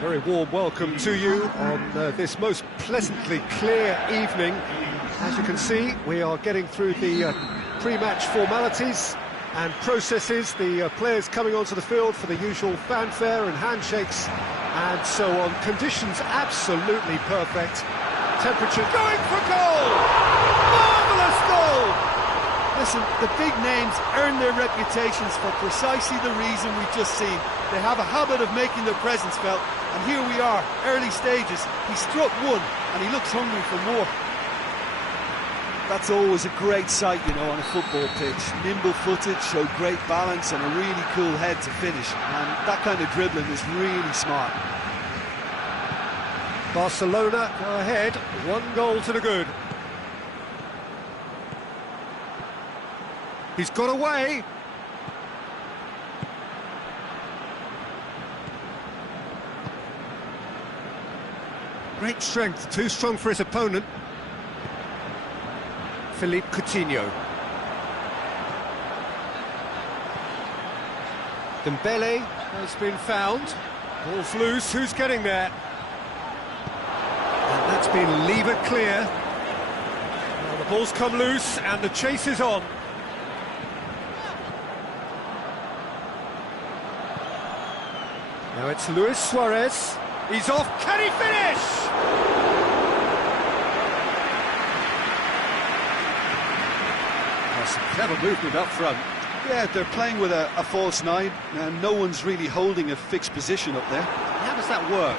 Very warm welcome to you on this most pleasantly clear evening. As you can see, we are getting through the pre-match formalities and processes, the players coming onto the field for the usual fanfare and handshakes and so on. Conditions absolutely perfect. Temperature going for goal! Marvellous goal! Listen, the big names earn their reputations for precisely the reason we've just seen. They have a habit of making their presence felt, and here we are, early stages. He struck one, and he looks hungry for more. That's always a great sight, you know, on a football pitch. Nimble-footed, showed great balance, and a really cool head to finish. And that kind of dribbling is really smart. Barcelona go ahead, 1 goal to the good. He's got away. Great strength, too strong for his opponent. Philippe Coutinho. Dembele has been found. Ball's loose, who's getting there? And that's been levered clear. Well, the ball's come loose and the chase is on. Now it's Luis Suarez. He's off. Can he finish? That's some clever movement up front. Yeah, they're playing with a false 9, and no one's really holding a fixed position up there. How does that work?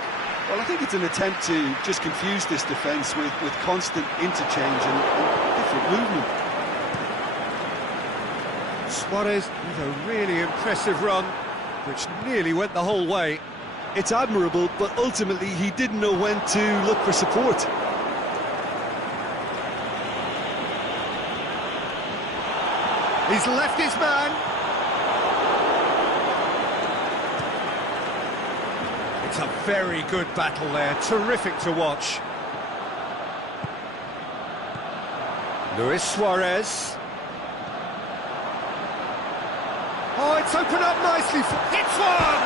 Well, I think it's an attempt to just confuse this defence with constant interchange and different movement. Suarez with a really impressive run, which nearly went the whole way. It's admirable, but ultimately he didn't know when to look for support. He's left his man. It's a very good battle there, terrific to watch. Luis Suarez. Oh, it's opened up nicely. Hits one!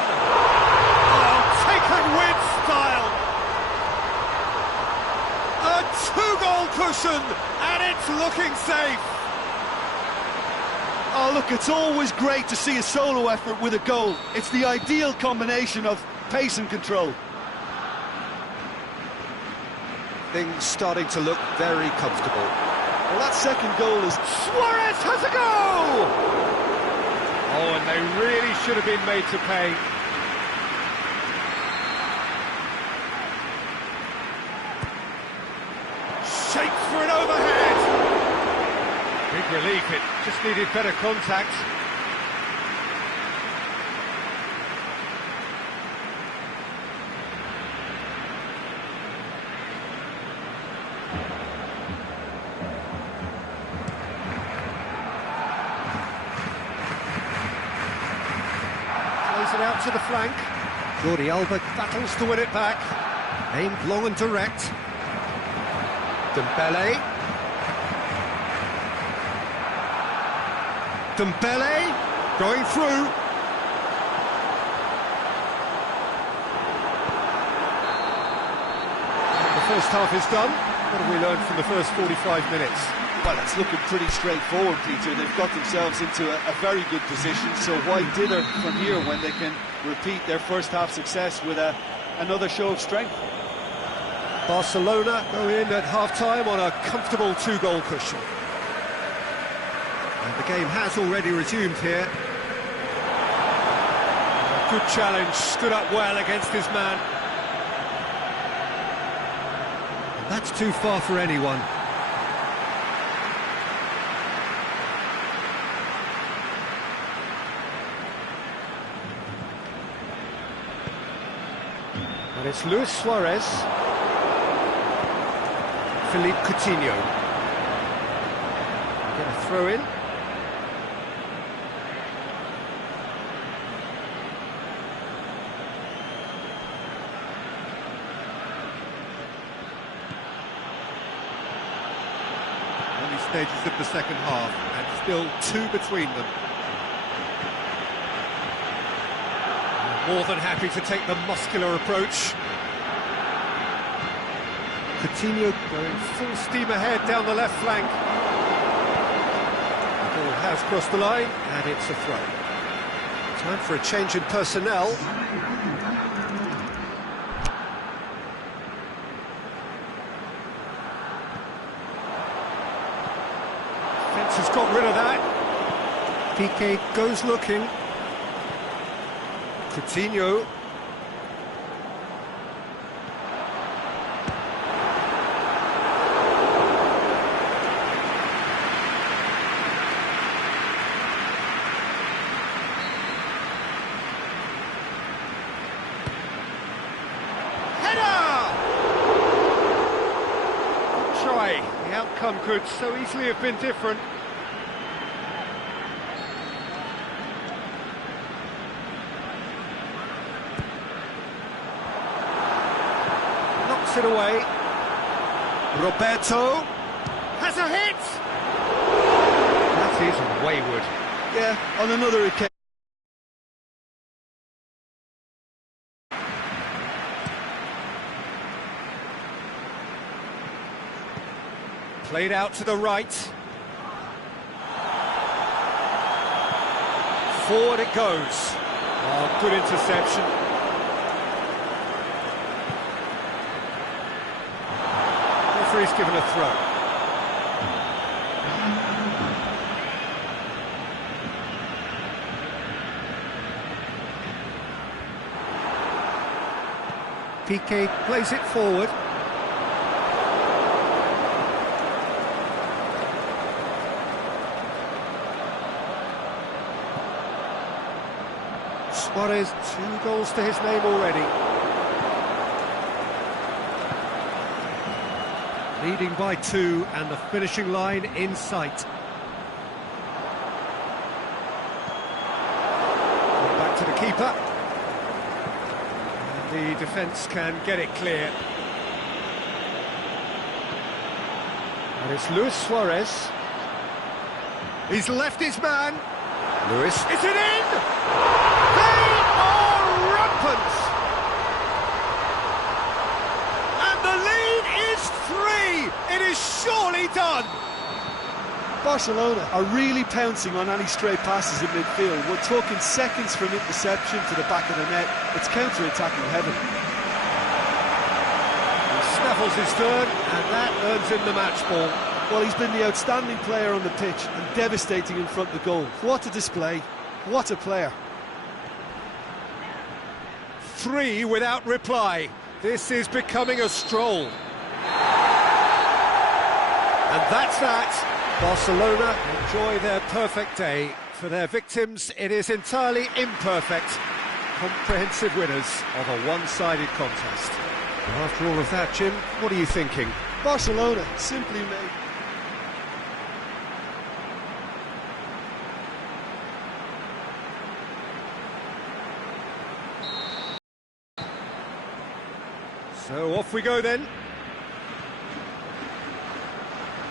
Oh, taken with style. A 2-goal cushion, and it's looking safe. Oh, look, it's always great to see a solo effort with a goal. It's the ideal combination of pace and control. Things starting to look very comfortable. Well, that second goal is... Suarez has a goal! Oh, and they really should have been made to pay. Shapes for an overhead. Big relief, it just needed better contact. It out to the flank. Jordi Alba battles to win it back. Aimed long and direct. Dembele. Dembele going through. The first half is done. What have we learned from the first 45 minutes? Well, it's looking pretty straightforward, Peter. They've got themselves into a very good position, so why dither from here when they can repeat their first half success with another show of strength? Barcelona go in at half-time on a comfortable 2-goal cushion. And the game has already resumed here. A good challenge, stood up well against his man. And that's too far for anyone. And it's Luis Suarez. Philippe Coutinho. Get a throw in. Early stages of the second half, and still 2 between them. More than happy to take the muscular approach. Coutinho going full steam ahead down the left flank. The ball has crossed the line, and it's a throw. Time for a change in personnel. Fence has got rid of that. Piqué goes looking. Coutinho. Try. The outcome could so easily have been different. Knocks it away. Roberto has a hit. That is wayward. Yeah, on another occasion. Played out to the right. Forward it goes. Oh, good interception. Referee's given a throw. Piqué plays it forward. Suarez, 2 goals to his name already. Leading by 2 and the finishing line in sight. Back to the keeper. And the defence can get it clear. And it's Luis Suarez. He's left his man. Luis. Is it in? Rampant. And the lead is 3. It is surely done. Barcelona are really pouncing on any stray passes in midfield. We're talking seconds from interception to the back of the net. It's counter-attacking heaven. He snaffles his third, and that earns him the match ball. Well, he's been the outstanding player on the pitch and devastating in front of the goal. What a display. What a player. 3 without reply. This is becoming a stroll. And that's that. Barcelona enjoy their perfect day. For their victims, it is entirely imperfect. Comprehensive winners of a one-sided contest. And after all of that, Jim, what are you thinking? Barcelona simply made... So off we go then.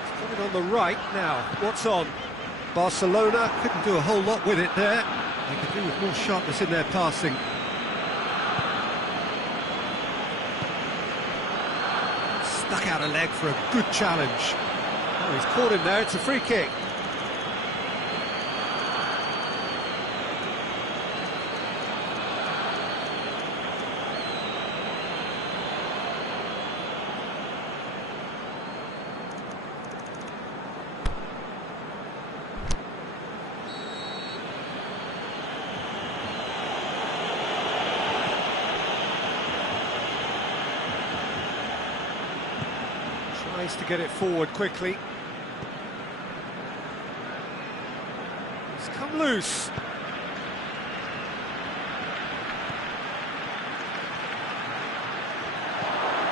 It's coming on the right now. What's on? Barcelona couldn't do a whole lot with it there. They could do with more sharpness in their passing. Stuck out a leg for a good challenge. Oh, he's caught him there. It's a free kick. Tries to get it forward quickly. It's come loose.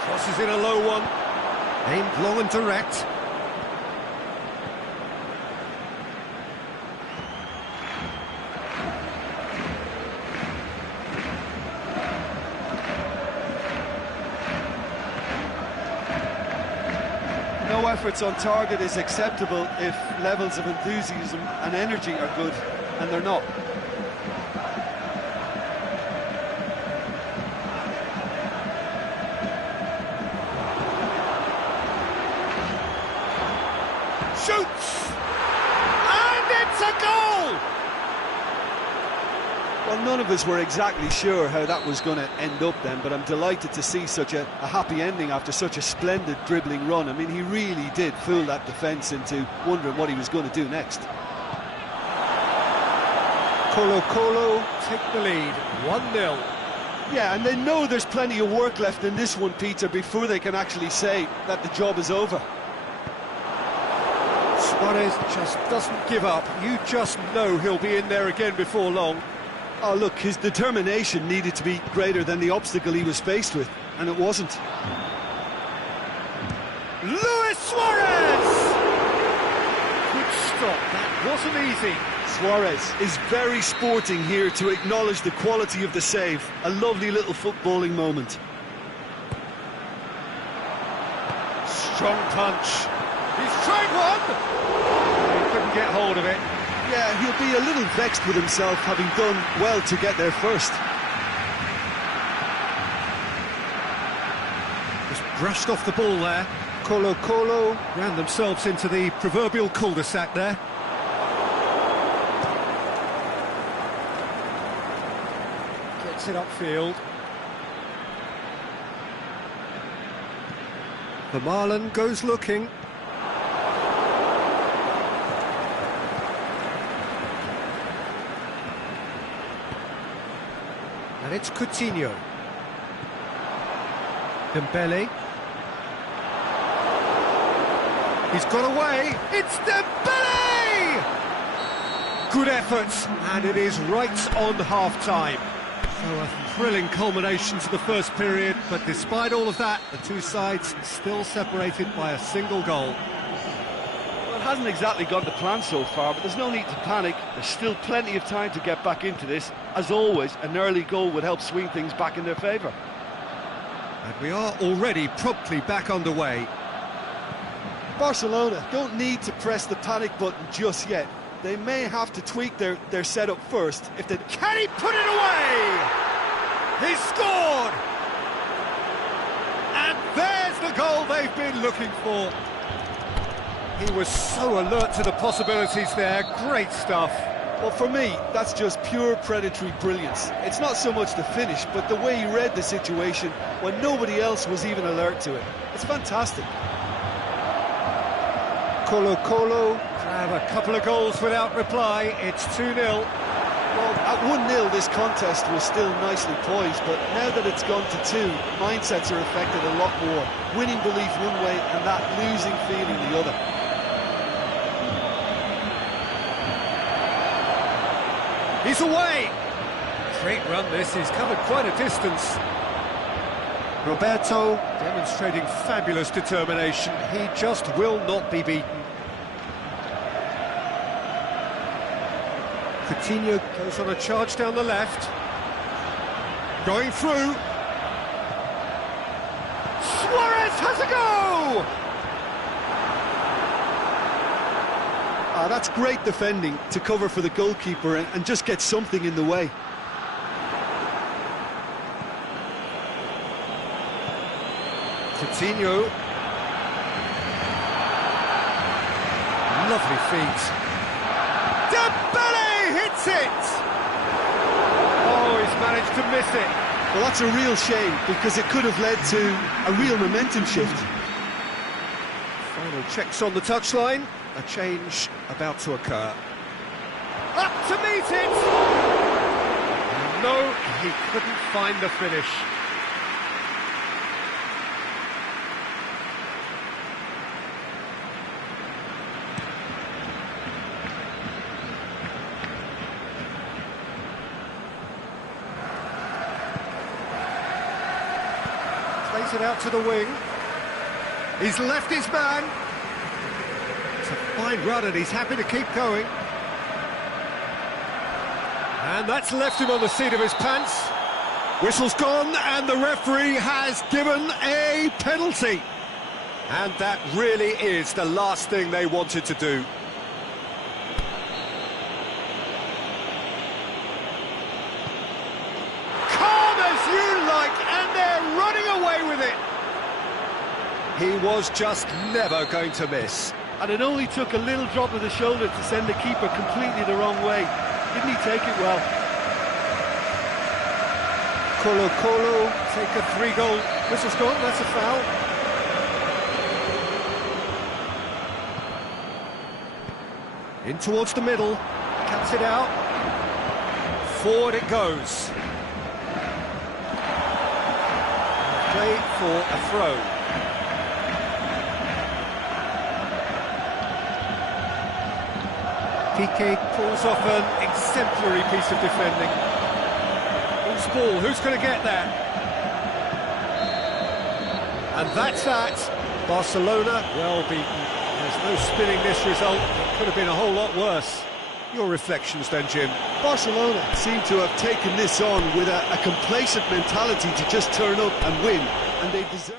Crosses in a low one. Aimed long and direct. No efforts on target is acceptable if levels of enthusiasm and energy are good, and they're not. shoots! And it's a goal! Well, none of us were exactly sure how that was going to end up then, but I'm delighted to see such a happy ending after such a splendid dribbling run. I mean, he really did fool that defence into wondering what he was going to do next. Colo-Colo take the lead, 1-0. Yeah, and they know there's plenty of work left in this one, Peter, before they can actually say that the job is over. Suarez just doesn't give up. You just know he'll be in there again before long. Oh, look, his determination needed to be greater than the obstacle he was faced with, and it wasn't. Luis Suarez! Good stop, that wasn't easy. Suarez is very sporting here to acknowledge the quality of the save. A lovely little footballing moment. Strong punch. He's tried one! He couldn't get hold of it. Yeah, he'll be a little vexed with himself, having done well to get there first. Just brushed off the ball there. Colo-Colo ran themselves into the proverbial cul-de-sac there. Gets it upfield. Vermaelen goes looking. And it's Coutinho. Dembele. He's got away. It's Dembele! Good effort, and it is right on half-time. So a thrilling culmination to the first period, but despite all of that, the two sides still separated by a single goal. Well, it hasn't exactly gone to plan so far, but there's no need to panic. There's still plenty of time to get back into this. As always, an early goal would help swing things back in their favour. And we are already promptly back underway. Barcelona don't need to press the panic button just yet. They may have to tweak their setup first. If they can he put it away? He scored! And there's the goal they've been looking for. He was so alert to the possibilities there. Great stuff. Well, for me, that's just pure predatory brilliance. It's not so much the finish, but the way he read the situation when nobody else was even alert to it. It's fantastic. Colo-Colo grab a couple of goals without reply. It's 2-0. Well, at 1-0 this contest was still nicely poised, but now that it's gone to 2, mindsets are affected a lot more. Winning belief one way and that losing feeling the other. He's away! Great run this, he's covered quite a distance. Roberto demonstrating fabulous determination. He just will not be beaten. Coutinho goes on a charge down the left. Going through. Suarez has a go! That's great defending to cover for the goalkeeper and just get something in the way. Coutinho. Lovely feet. Dembele hits it! Oh, he's managed to miss it. Well, that's a real shame, because it could have led to a real momentum shift. Final checks on the touchline. A change about to occur. Up to meet it! No, he couldn't find the finish. Plays it out to the wing. He's left his man. It's a fine run and he's happy to keep going. And that's left him on the seat of his pants. Whistle's gone and the referee has given a penalty. And that really is the last thing they wanted to do. Calm as you like, and they're running away with it. He was just never going to miss. and it only took a little drop of the shoulder to send the keeper completely the wrong way. Didn't he take it well? Colo take a 3-goal whistle's gone, that's a foul. In towards the middle, cuts it out. Forward it goes. Play for a throw. Piqué pulls off an exemplary piece of defending. Who's ball? Who's going to get that? And that's that. Barcelona, well beaten. There's no spinning this result. It could have been a whole lot worse. Your reflections then, Jim? Barcelona seem to have taken this on with a complacent mentality to just turn up and win, and they deserve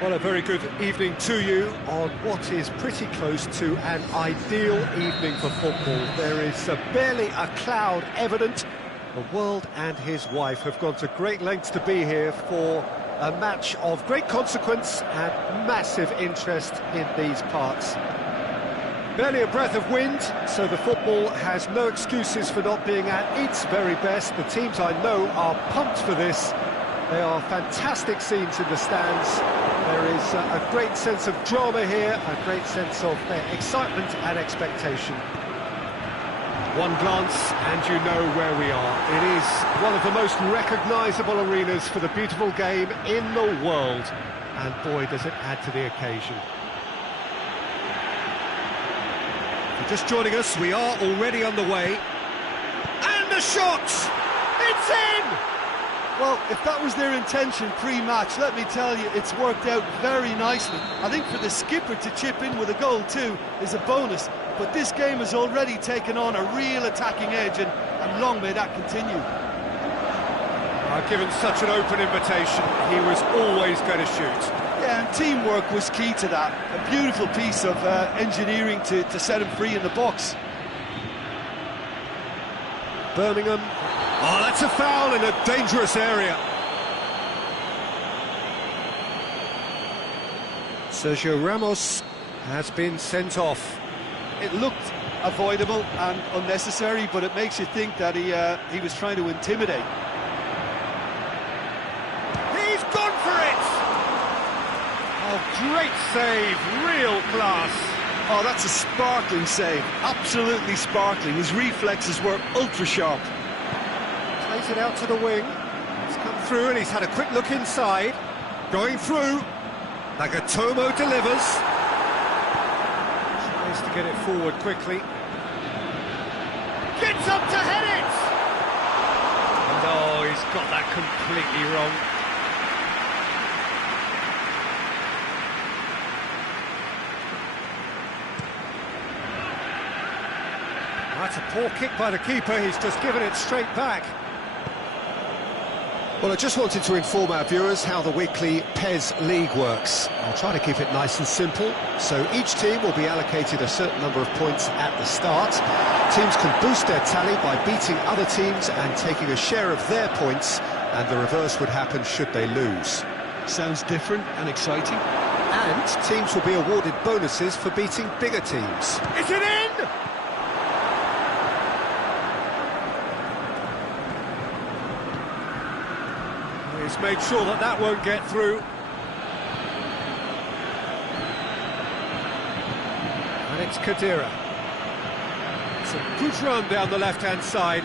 Well, a very good evening to you on what is pretty close to an ideal evening for football. There is barely a cloud evident. The world and his wife have gone to great lengths to be here for a match of great consequence and massive interest in these parts. Barely a breath of wind, so the football has no excuses for not being at its very best. The teams I know are pumped for this. They are fantastic scenes in the stands. There is a great sense of drama here, a great sense of excitement and expectation. One glance and you know where we are. It is one of the most recognisable arenas for the beautiful game in the world. And boy, does it add to the occasion. If you're just joining us, we are already underway. And the shot! It's in! Well, if that was their intention pre-match, let me tell you, it's worked out very nicely. I think for the skipper to chip in with a goal too is a bonus, but this game has already taken on a real attacking edge, and long may that continue. Given such an open invitation, he was always going to shoot. Yeah, and teamwork was key to that. A beautiful piece of engineering to set him free in the box. Birmingham. Oh, that's a foul in a dangerous area. Sergio Ramos has been sent off. It looked avoidable and unnecessary, but it makes you think that he was trying to intimidate. He's gone for it! Oh, great save, real class. Oh, that's a sparkling save, absolutely sparkling. His reflexes were ultra-sharp. Plays it out to the wing. He's come through and he's had a quick look inside. Going through. Nagatomo delivers. Tries to get it forward quickly. Gets up to head it! No, he's got that completely wrong. That's a poor kick by the keeper. He's just given it straight back. Well, I just wanted to inform our viewers how the weekly PES League works. I'll try to keep it nice and simple. So each team will be allocated a certain number of points at the start. Teams can boost their tally by beating other teams and taking a share of their points, and the reverse would happen should they lose. Sounds different and exciting. And teams will be awarded bonuses for beating bigger teams. Is it in? He's made sure that that won't get through. And it's Khedira. It's a good run down the left-hand side.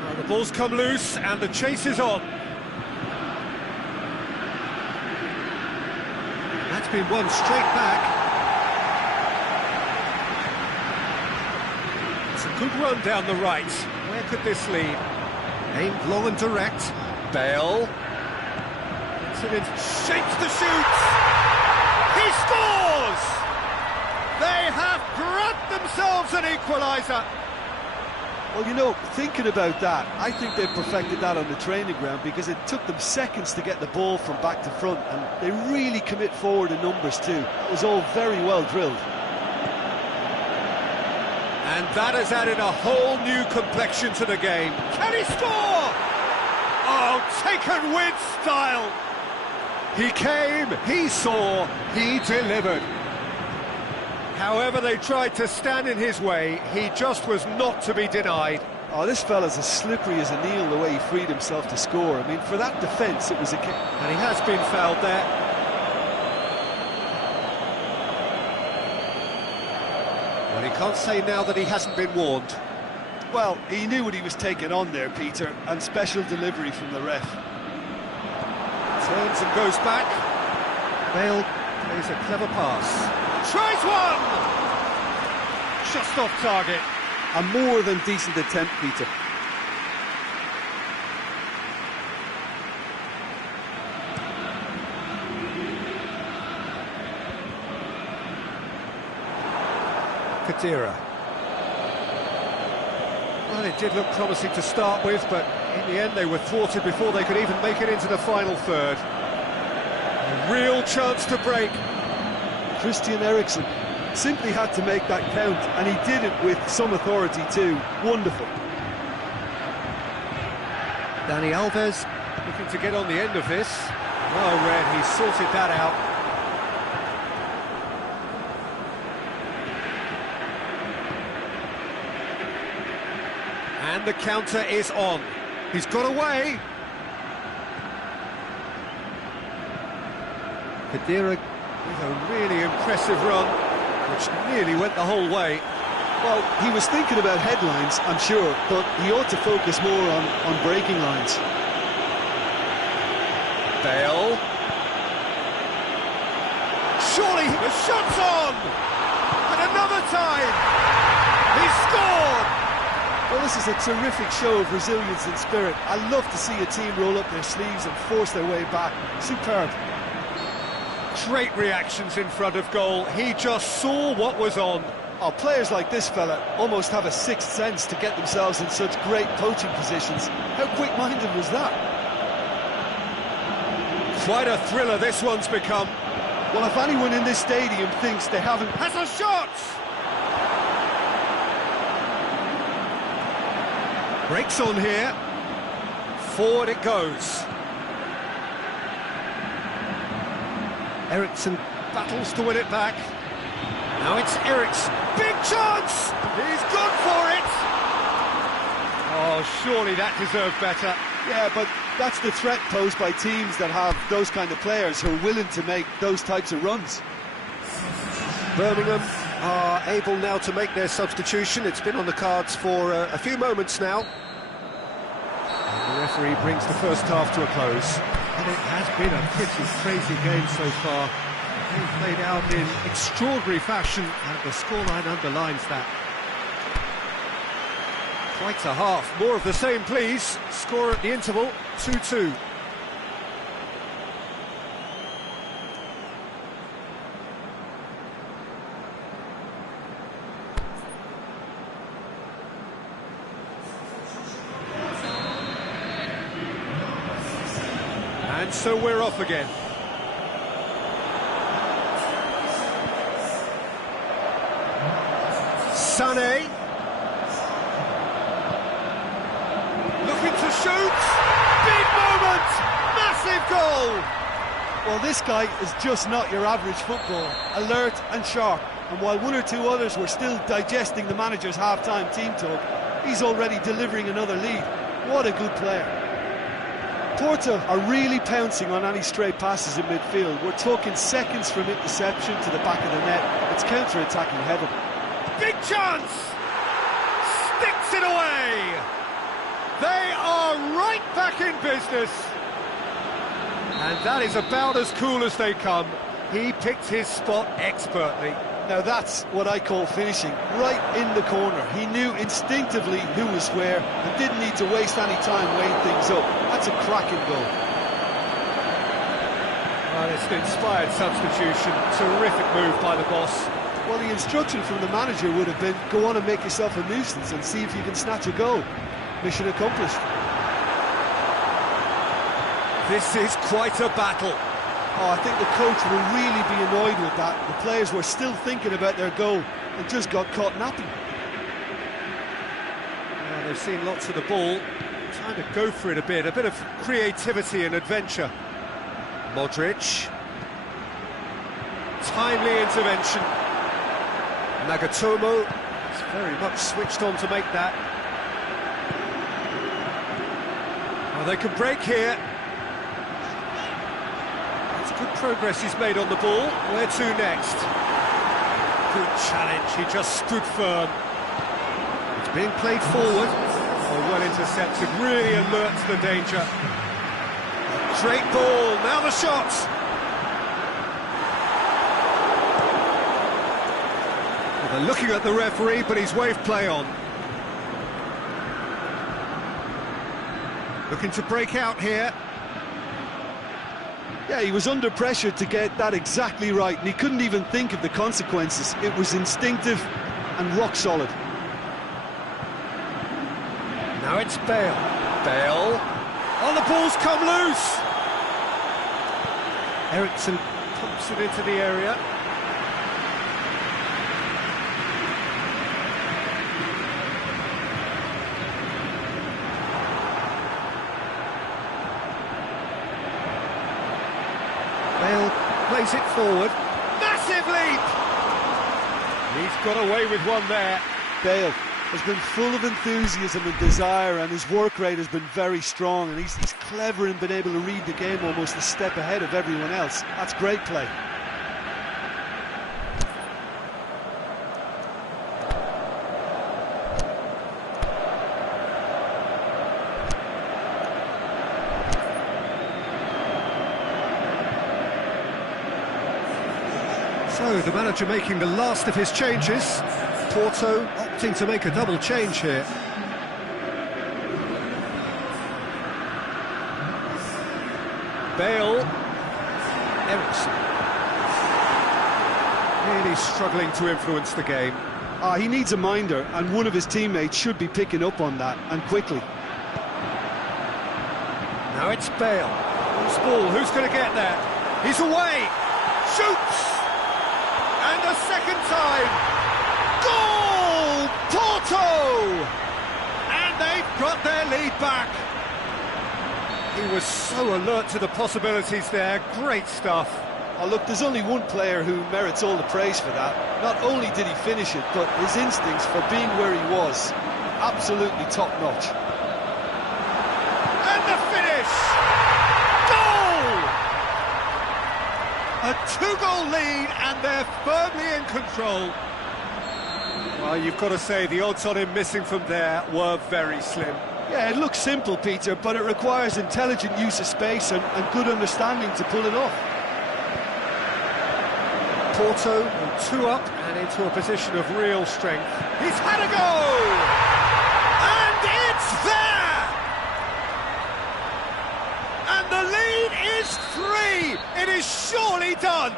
Well, the ball's come loose and the chase is on. That's been won straight back. It's a good run down the right. Where could this lead? Aimed long and direct. Bale. Shapes the shoot. He scores! They have grabbed themselves an equaliser. Well, you know, thinking about that, I think they perfected that on the training ground because it took them seconds to get the ball from back to front, and they really commit forward in numbers too. It was all very well drilled. And that has added a whole new complexion to the game. Can he score? Oh, taken with style. He came, he saw, he delivered. However they tried to stand in his way, he just was not to be denied. Oh, this fella's as slippery as a Neil, the way he freed himself to score. I mean, for that defence, it was a... And he has been fouled there. Well, he can't say now that he hasn't been warned. Well, he knew what he was taking on there, Peter, and special delivery from the ref. Turns and goes back. Bale plays a clever pass. Tries one! Just off target. A more than decent attempt, Peter. Khedira. Well, it did look promising to start with, but in the end they were thwarted before they could even make it into the final third. Real chance to break. Christian Eriksen simply had to make that count, and he did it with some authority too. Wonderful. Dani Alves looking to get on the end of this. Well read, he sorted that out. And the counter is on. He's got away. Khedira with a really impressive run, which nearly went the whole way. Well, he was thinking about headlines, I'm sure, but he ought to focus more on breaking lines. Bale. Surely the shot's on! And another time! He scored! Well, this is a terrific show of resilience and spirit. I love to see a team roll up their sleeves and force their way back. Superb. Great reactions in front of goal. He just saw what was on. Oh, players like this fella almost have a sixth sense to get themselves in such great poaching positions. How quick-minded was that? Quite a thriller this one's become. Well, if anyone in this stadium thinks they haven't... Has a shot! Breaks on here. Forward it goes. Eriksen battles to win it back. Now it's Eriksen. Big chance! He's gone for it! Oh, surely that deserved better. Yeah, but that's the threat posed by teams that have those kind of players who are willing to make those types of runs. Birmingham are able now to make their substitution. It's been on the cards for a few moments now. And the referee brings the first half to a close. And it has been a pretty crazy game so far. They've played out in extraordinary fashion, and the scoreline underlines that. Quite a half. More of the same, please. Score at the interval, 2-2. And so we're off again. Sané. Looking to shoot. Big moment. Massive goal. Well, this guy is just not your average footballer. Alert and sharp. And while one or two others were still digesting the manager's half-time team talk, he's already delivering another lead. What a good player. Porto are really pouncing on any stray passes in midfield. We're talking seconds from interception to the back of the net. It's counter-attacking heaven. Big chance! Sticks it away! They are right back in business. And that is about as cool as they come. He picked his spot expertly. Now that's what I call finishing, right in the corner. He knew instinctively who was where and didn't need to waste any time weighing things up. That's a cracking goal. Well, it's an inspired substitution. Terrific move by the boss. Well, the instruction from the manager would have been, go on and make yourself a nuisance and see if you can snatch a goal. Mission accomplished. This is quite a battle. Oh, I think the coach will really be annoyed with that. The players were still thinking about their goal and just got caught napping. Well, they've seen lots of the ball, trying to go for it a bit of creativity and adventure. Modric. Timely intervention. Nagatomo is very much switched on to make that. Well, they can break here. It's good progress he's made on the ball. Where to next? Good challenge, he just stood firm. It's being played forward. Oh, well intercepted, really alert to the danger. Great ball, now the shot! Well, they're looking at the referee, but he's waved play on. Looking to break out here. Yeah, he was under pressure to get that exactly right, and he couldn't even think of the consequences. It was instinctive and rock solid. Now it's Bale. Bale. Oh, the ball's come loose! Ericsson pumps it into the area. Bale plays it forward. Massive leap! He's got away with one there. Bale has been full of enthusiasm and desire, and his work rate has been very strong, and he's clever in being able to read the game almost a step ahead of everyone else. That's great play. So the manager making the last of his changes. Porto opting to make a double change here. Bale. Ericsson. Really struggling to influence the game. He needs a minder, and one of his teammates should be picking up on that, and quickly. Now it's Bale. Loose ball, who's going to get there? He's away! Shoots! And a second time! Goal! Porto! And they've got their lead back. He was so alert to the possibilities there. Great stuff. Oh, look, there's only one player who merits all the praise for that. Not only did he finish it, but his instincts for being where he was, absolutely top-notch. And the finish! Goal! A two-goal lead, and they're firmly in control. Well, you've got to say the odds on him missing from there were very slim. Yeah, it looks simple, Peter, but it requires intelligent use of space and good understanding to pull it off. Porto on 2 up and into a position of real strength. He's had a go! And it's there! And the lead is 3! It is surely done!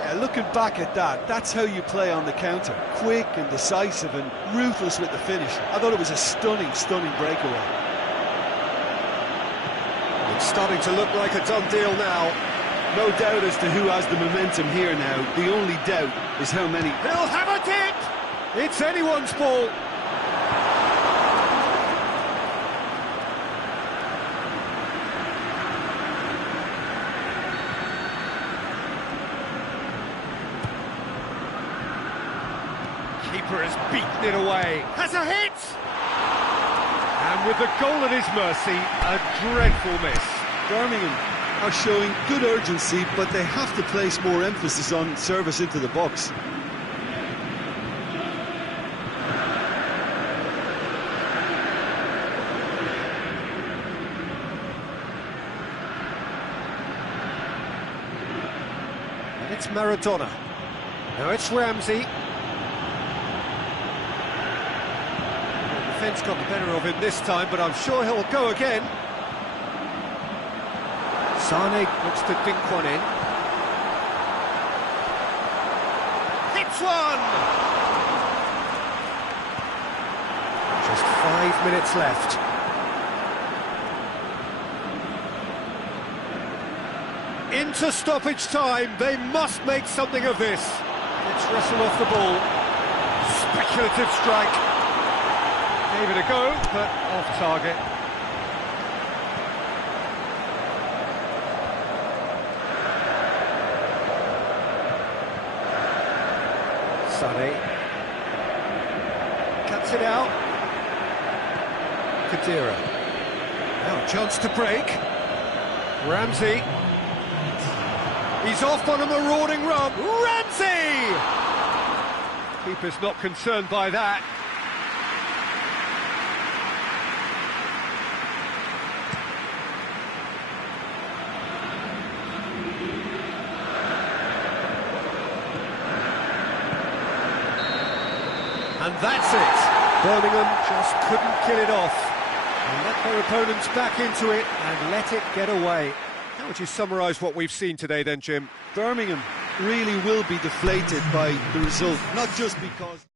Yeah, looking back at that, that's how you play on the counter. Quick and decisive and ruthless with the finish. I thought it was a stunning, stunning breakaway. It's starting to look like a done deal now. No doubt as to who has the momentum here now. The only doubt is how many. He'll have a dip! It's anyone's ball. Keeper has beaten it away. Has a hit! And with the goal at his mercy, a dreadful miss. Birmingham are showing good urgency, but they have to place more emphasis on service into the box. And it's Maradona. Now it's Ramsey. The defence got the better of him this time, but I'm sure he'll go again. Sane looks to dink one in. Hits one! Just 5 minutes left. Into stoppage time, they must make something of this. It's Russell off the ball. Speculative strike. Gave it a go, but off target. Sane cuts it out. Khedira. Now chance to break. Ramsey. He's off on a marauding run. Ramsey! Keeper's not concerned by that. And that's it. Birmingham just couldn't kill it off. And let their opponents back into it and let it get away. How would you summarise what we've seen today then, Jim? Birmingham really will be deflated by the result, not just because...